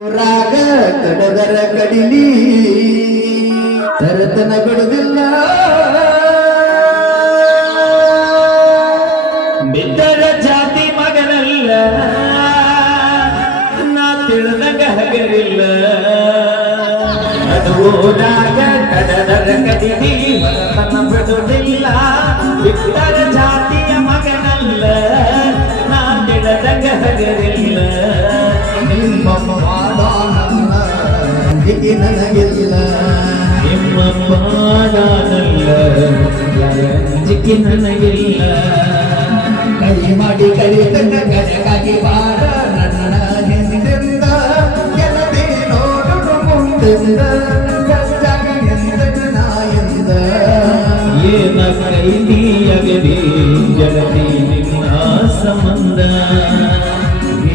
ರಾಗ ಕಡದರ ಕಡಿಲಿ ತರತನ ಬಿಡುದಿಲ್ಲ. ಬಿದ್ದರ ಜಾತಿ ಮಗನಲ್ಲ, ನಾ ತಿಳಿದ ಹಗರಿಲ್ಲ ಅದು ರಾಗ ಕಡದರ ಕಡಿಲಿ. ನನಗೆಲ್ಲ ನಿಮ್ಮಪ್ಪ ನಾನಲ್ಲ ಅಂಜಿಕೆ ನನಗೆಲ್ಲ ಕೈ ಮಾಡಿ ಕರೆತನ್ನ ಕನಗಾಗಿ ಬಾರ ನನ್ನ ಹಿಂದೆಂದ ಕೆಲವೇ ನೋಡು ಮುಂದೆಂದ ಏನ ಕೈ ನೀಯಗದೆ ಜಗದಿ ನಿನ್ನ ಸಂಬಂಧ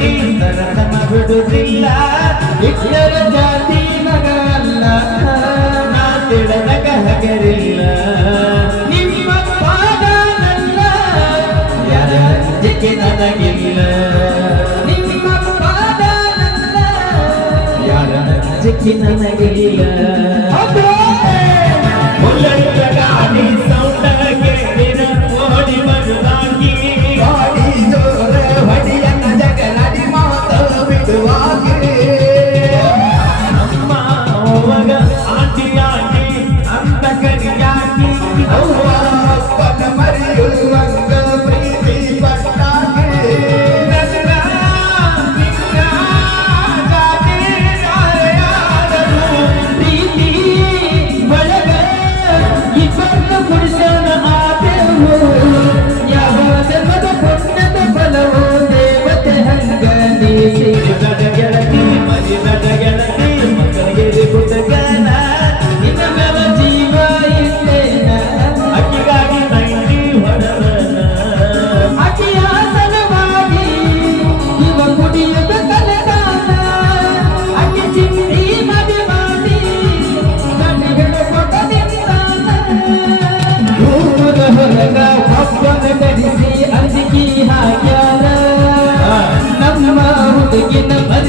ಜಾತಿ ನರತನ ಬಿಡುವುದಿಲ್ಲ ಇಟ್ಲರ ಜಾತಿ ಮಗಲ್ಲ ನಾ ತಿಳಿದಗ ಹಗರಿಲ್ಲ ನಿಮ್ಮ ಪಾದ ನನ್ನ ಯಾರ ಅಂಜಿಕೆ ನನಗಿಲ್ಲ. ನಿಮ್ಮ ಪಾದ ನನ್ನ ಯಾರ ಅಂಜಿಕೆ ನನಗಿಲ್ಲ. Помогать. I'm the